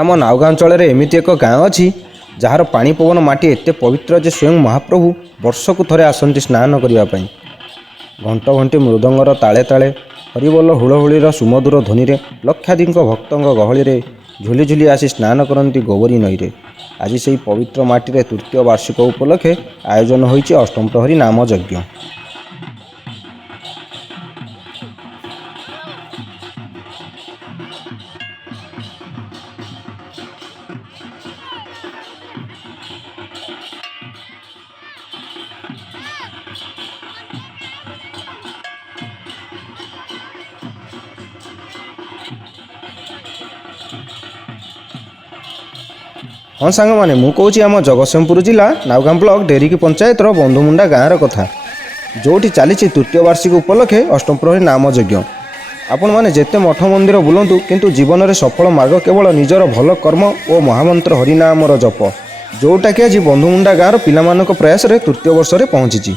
ଆମ ନାଉଗାଁ ଅଞ୍ଚଳରେ ଏମିତି ଏକ ଗାଁ ଅଛି ଯାହାର ପାଣି ପବନ ମାଟି ଏତେ ପବିତ୍ର ଯେ ସ୍ୱୟଂ ମହାପ୍ରଭୁ ବର୍ଷକୁ ଥରେ ଆସନ୍ତି ସ୍ନାନ କରିବା ପାଇଁ। ଘଣ୍ଟ ଘଣ୍ଟି ମୃଦଙ୍ଗର ତାଳେ ତାଳେ ହରିବୋଲ ହୁଳହୁଳିର ସୁମଧୁର ଧ୍ୱନିରେ ଲକ୍ଷାଧିକ ଭକ୍ତଙ୍କ ଗହଳିରେ ଝୁଲି ଝୁଲି ଆସି ସ୍ନାନ କରନ୍ତି ଗୋବରୀ ନଈରେ। ଆଜି ସେହି ପବିତ୍ର ମାଟିରେ ତୃତୀୟ ବାର୍ଷିକ ଉପଲକ୍ଷେ ଆୟୋଜନ ହୋଇଛି ଅଷ୍ଟମପ୍ରହରୀ ନାମ ଯଜ୍ଞ। ହଁ ସାଙ୍ଗମାନେ, ମୁଁ କହୁଛି ଆମ ଜଗତସିଂହପୁର ଜିଲ୍ଲା ନାଉଗାଁ ବ୍ଲକ ଡେରିକି ପଞ୍ଚାୟତର ବନ୍ଧୁମୁଣ୍ଡା ଗାଁର କଥା, ଯେଉଁଠି ଚାଲିଛି ତୃତୀୟ ବାର୍ଷିକ ଉପଲକ୍ଷେ ଅଷ୍ଟମପ୍ରହରୀ ନାମ ଯଜ୍ଞ। ଆପଣମାନେ ଯେତେ ମଠ ମନ୍ଦିର ବୁଲନ୍ତୁ, କିନ୍ତୁ ଜୀବନରେ ସଫଳ ମାର୍ଗ କେବଳ ନିଜର ଭଲ କର୍ମ ଓ ମହାମନ୍ତ୍ର ହରିନାମର ଜପ, ଯେଉଁଟାକି ଆଜି ବନ୍ଧୁମୁଣ୍ଡା ଗାଁର ପିଲାମାନଙ୍କ ପ୍ରୟାସରେ ତୃତୀୟ ବର୍ଷରେ ପହଞ୍ଚିଛି।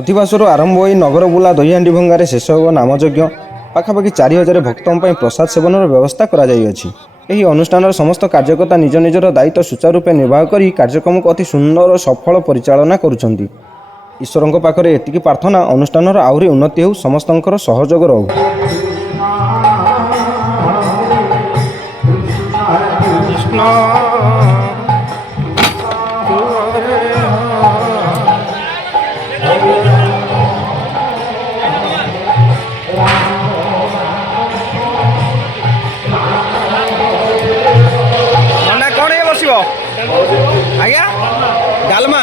ଅଧିବାସରୁ ଆରମ୍ଭ ହୋଇ ନଗର ବୁଲା ଦହିହାଣ୍ଡି ଭଙ୍ଗାରେ ଶେଷ ହେବ ନାମଯଜ୍ଞ। ପାଖାପାଖି 4000 ଭକ୍ତଙ୍କ ପାଇଁ ପ୍ରସାଦ ସେବନର ବ୍ୟବସ୍ଥା କରାଯାଇଅଛି। ଏହି ଅନୁଷ୍ଠାନର ସମସ୍ତ କାର୍ଯ୍ୟକର୍ତ୍ତା ନିଜ ନିଜର ଦାୟିତ୍ୱ ସୁଚାରୁ ରୂପେ ନିର୍ବାହ କରି କାର୍ଯ୍ୟକ୍ରମକୁ ଅତି ସୁନ୍ଦର ଓ ସଫଳ ପରିଚାଳନା କରୁଛନ୍ତି। ଈଶ୍ୱରଙ୍କ ପାଖରେ ଏତିକି ପ୍ରାର୍ଥନା, ଅନୁଷ୍ଠାନର ଆହୁରି ଉନ୍ନତି ହେଉ, ସମସ୍ତଙ୍କର ସହଯୋଗ ରହୁ। ଆଜ୍ଞା ଡାଲମା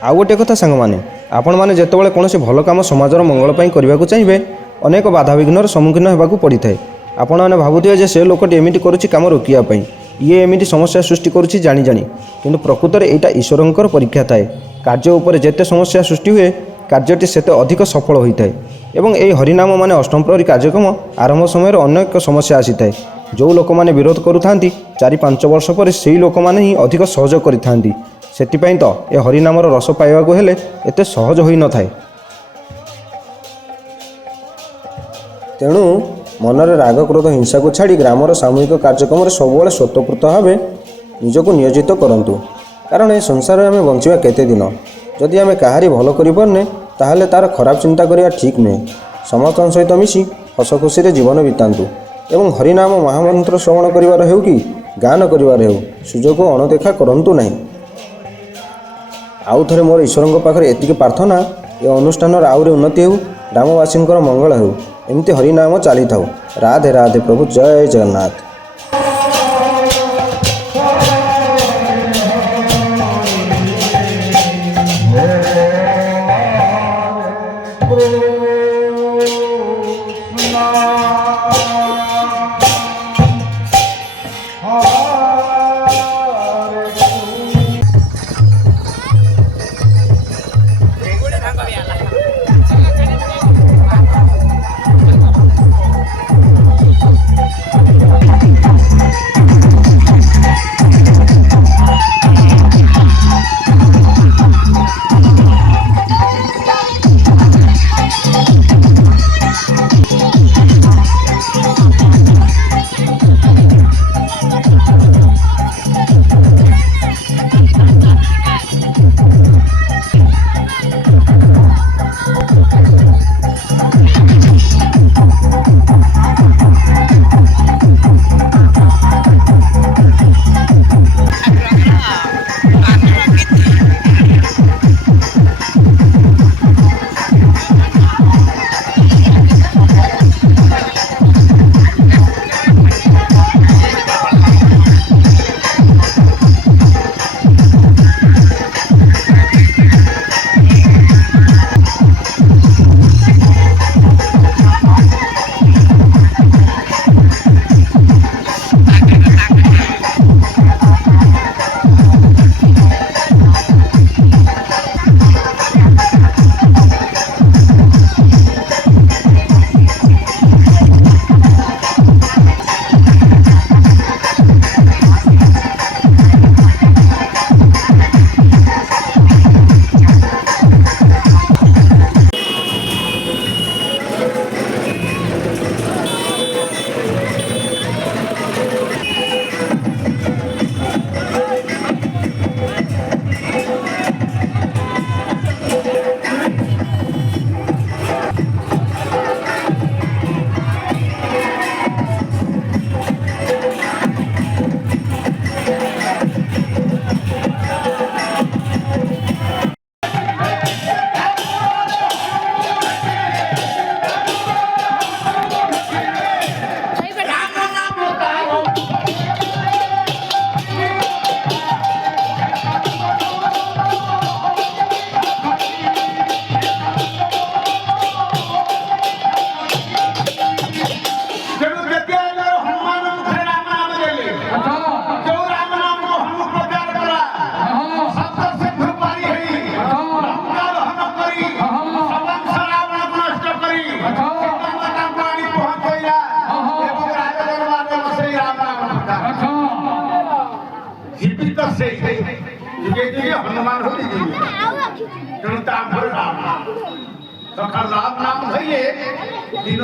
ଆଉ ଗୋଟିଏ କଥା ସାଙ୍ଗମାନେ, ଆପଣମାନେ ଯେତେବେଳେ କୌଣସି ଭଲ କାମ ସମାଜର ମଙ୍ଗଳ ପାଇଁ କରିବାକୁ ଚାହିଁବେ ଅନେକ ବାଧାବିଘ୍ନର ସମ୍ମୁଖୀନ ହେବାକୁ ପଡ଼ିଥାଏ। ଆପଣମାନେ ଭାବୁଥିବେ ଯେ ସେ ଲୋକଟି ଏମିତି କରୁଛି କାମ ରୋକିବା ପାଇଁ, ଇଏ ଏମିତି ସମସ୍ୟା ସୃଷ୍ଟି କରୁଛି ଜାଣି ଜାଣି, କିନ୍ତୁ ପ୍ରକୃତରେ ଏଇଟା ଈଶ୍ୱରଙ୍କର ପରୀକ୍ଷା ଥାଏ। କାର୍ଯ୍ୟ ଉପରେ ଯେତେ ସମସ୍ୟା ସୃଷ୍ଟି ହୁଏ କାର୍ଯ୍ୟଟି ସେତେ ଅଧିକ ସଫଳ ହୋଇଥାଏ। ଏବଂ ଏହି ହରିନାମ ମାନେ ଅଷ୍ଟମପ୍ରହରୀ କାର୍ଯ୍ୟକ୍ରମ ଆରମ୍ଭ ସମୟରେ ଅନେକ ସମସ୍ୟା ଆସିଥାଏ। ଯେଉଁ ଲୋକମାନେ ବିରୋଧ କରୁଥାନ୍ତି 4-5 ବର୍ଷ ପରେ ସେହି ଲୋକମାନେ ହିଁ ଅଧିକ ସହଯୋଗ କରିଥାନ୍ତି। ସେଥିପାଇଁ ତ ଏ ହରିନାମର ରସ ପାଇବାକୁ ହେଲେ ଏତେ ସହଜ ହୋଇନଥାଏ। ତେଣୁ ମନରେ ରାଗ କ୍ରୋଧ ହିଂସାକୁ ଛାଡ଼ି ଗ୍ରାମର ସାମୂହିକ କାର୍ଯ୍ୟକ୍ରମରେ ସବୁବେଳେ ସ୍ୱତଃପୃତ ଭାବେ ନିଜକୁ ନିୟୋଜିତ କରନ୍ତୁ। କାରଣ ଏ ସଂସାରରେ ଆମେ ବଞ୍ଚିବା କେତେ ଦିନ? ଯଦି ଆମେ କାହାରି ଭଲ କରିପାରୁନେ ତାହେଲେ ତା'ର ଖରାପ ଚିନ୍ତା କରିବା ଠିକ୍ ନୁହେଁ। ସମସ୍ତଙ୍କ ସହିତ ମିଶି ହସ ଖୁସିରେ ଜୀବନ ବିତାନ୍ତୁ ଏବଂ ହରିନାମ ମହାମନ୍ତ୍ର ଶ୍ରବଣ କରିବାର ହେଉ କି ଗାନ କରିବାର ହେଉ ସୁଯୋଗକୁ ଅଣଦେଖା କରନ୍ତୁ ନାହିଁ। ଆଉ ଥରେ ମୋର ଈଶ୍ୱରଙ୍କ ପାଖରେ ଏତିକି ପ୍ରାର୍ଥନା, ଏ ଅନୁଷ୍ଠାନର ଆହୁରି ଉନ୍ନତି ହେଉ, ଗ୍ରାମବାସୀଙ୍କର ମଙ୍ଗଳ ହେଉ। ଏମିତି ହରିନାମ ଚାଲିଥାଉ। ରାଧେ ରାଧେ। ପ୍ରଭୁ ଜୟ ଜଗନ୍ନାଥ। हनुमान हो तेणु राम नाम धैले दिन